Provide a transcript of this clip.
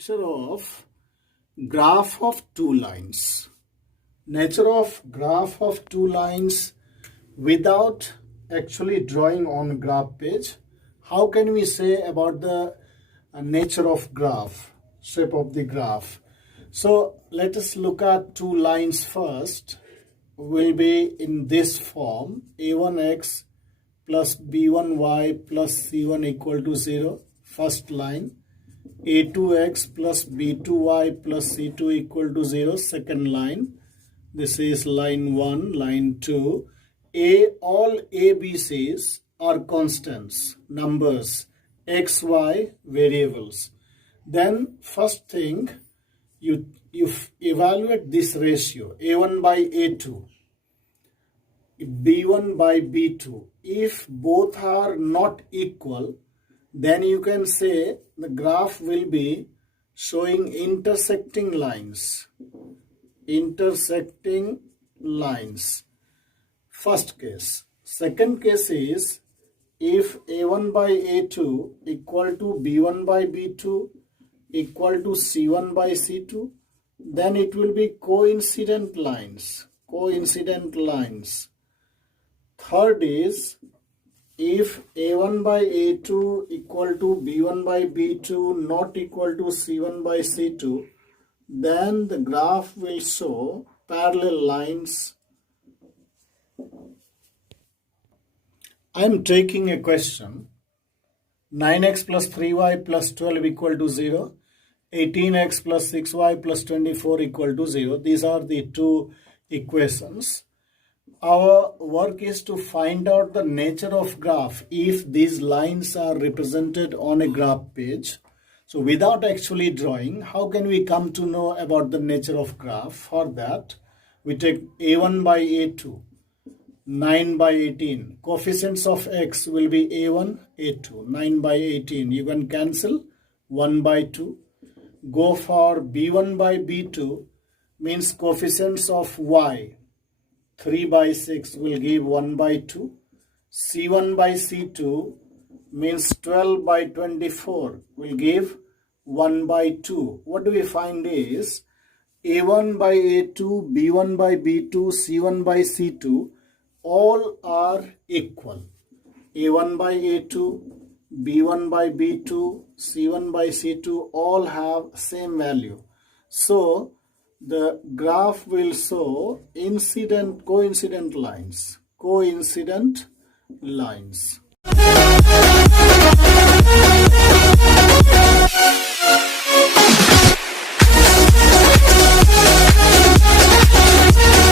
nature of graph of two lines. Nature of graph of two lines without actually drawing on graph page. How can we say about the nature of graph, shape of the graph? So let us look at two lines first. Will be in this form: a1x plus b1y plus c1 equal to 0, first line. a2x plus b2y plus c2 equal to 0, second line. This is line 1, line 2. All ABCs are constants, numbers, x, y, variables. Then first thing, you evaluate this ratio, a1 by a2, b1 by b2. If both are not equal, then you can say the graph will be showing intersecting lines. Intersecting lines. First case. Second case is if a1 by a2 equal to b1 by b2 equal to c1 by c2, then it will be coincident lines. Coincident lines. Third is if a1 by a2 equal to b1 by b2 not equal to c1 by c2, then the graph will show parallel lines. I am taking a question. 9x plus 3y plus 12 equal to 0. 18x plus 6y plus 24 equal to 0. These are the two equations. Our work is to find out the nature of graph if these lines are represented on a graph page. So without actually drawing, how can we come to know about the nature of graph? For that, we take a1 by a2, 9 by 18. Coefficients of x will be a1, a2, 9 by 18. You can cancel 1 by 2. Go for b1 by b2, means coefficients of y. 3 by 6 will give 1 by 2. C1 by C2 means 12 by 24 will give 1 by 2. What do we find is A1 by A2, B1 by B2, C1 by C2 all are equal. A1 by A2, B1 by B2, C1 by C2 all have same value. So the graph will show coincident lines. Coincident lines.